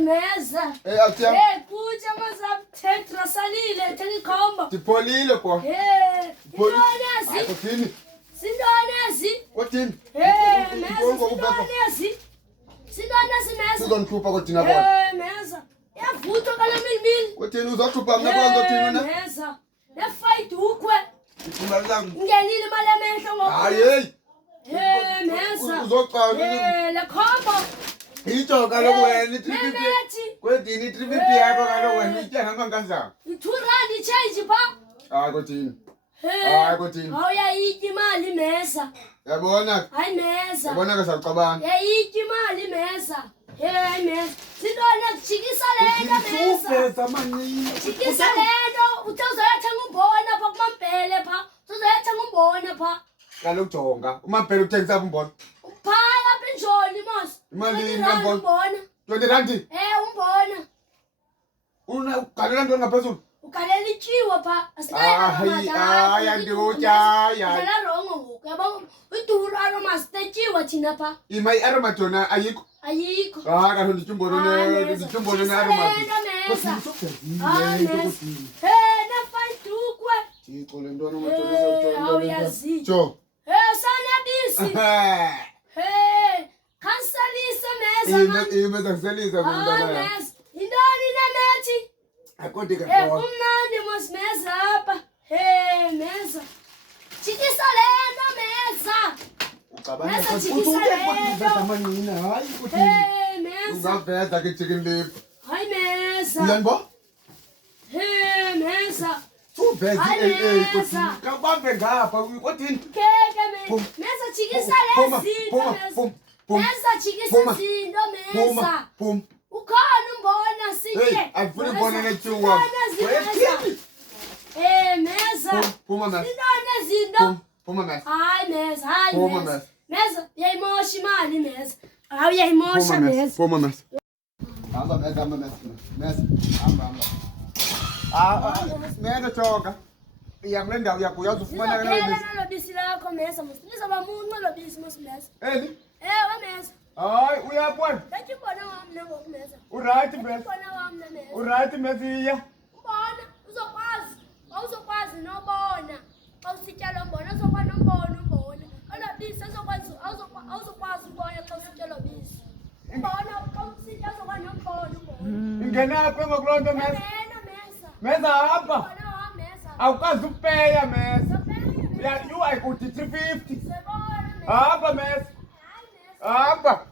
Meza. Atia. Kuja maza tetra salile tani kamba. Tipholile kwa. Indonesi. Akutini. Sindonesi. Kotini. Meza. Sindonesi. Sindonesi meza. Sizonhlupha kodina kwa. Meza. Yavuthwa kala milmil. Kotini uzohlupha mna kwanza thina na. Meza. Le fight ukwe. Iphumela Ngenile imali emehlo ngoku. Hayi. Meza. Uzoqala. Le kamba. Ito kaloku wena i-350 kwedini i-350 yakho kaloku wena ityenga ngankazana. I-2 change pa. Hayi kodini. Hayi kodini. Awuyayitya imali meza. Yabona. Hayi meza. Yabona ke sawucabanga. Yayitya imali meza. Meza. Sintona kujikisa lento meza. Ufeza manini. Jikisa lento uthe uzoyathenga umbona pha kuMampele pha. Uzoyathenga umbona pha. Kaloku jonga uMampele uthengisa umbona. Phaya apha enjoni mos. Imalini kambona? Umbona. 20 rand. Umbona. Ugalela ntoni ngaphezulu? Ugalela ityiwa pha. Hayi andikutya hayi. Udlala rongo ngoku yabo. Iduru aromastetyiwa thina pha. Ima i-aromat yona ayikho. Ayikho. Kaloku ndityumbolo ne-aromat. Nafayidukwe. Thixo le ntwana umathonisautyona. Jo. Sanabisi. Khansalise meza. Imeza kuselisa mntwana. Meza. Indoni nemethi. Akonde ke Kumnandi mos meza apha. Meza. Jikisa lento meza. Ucabanga Meza ukuthi jikisa uthengisa manina hayi ukuthi meza. ungaveza ke chicken lip. Hayi meza. Uyanbo? Meza. Uveza ukuthi kabambe ngapha kodini. Keke meza jikisa lezinto meza. Meza jikisa izinto meza. Pum. Ukhona umbona sithe. Ayifuni ubona netyiwa. Meza. Phuma meza. Sintona zinto. Phuma meza. Hayi meza, hayi Phuma meza. meza. Meza uyayimosha imali meza. Hayi uyayimosha meza. Phuma meza. Hamba meza, hamba meza. Meza. Hamba. Meza choka. Iyakule ndawo yakho uyazufumana ke Ngizokela nalobisi lakho meza mos. Lizoba muncu lobisi mos meza. Eli? Meza. Hayi uyabona. Lethi ubona wami nangoku meza. Uright meza. Ubona wami meza. Uright meza iya. Ubona uzokwazi. Awuzokwazi nobona. Awusityalo mbona uzokwazi nombona umbona. Olobisi awuzokwazi ubona xa usityalo bisi. Umbona xa usitya uzokwazi nombona umbona. Ingena apha ngokulonto meza. Meza. Meza hapa. Ubona wami meza. Awukazi upeya meza. Sapele meza. You are good 350. Sebona meza. Hapa meza. Hayi meza. Hapa.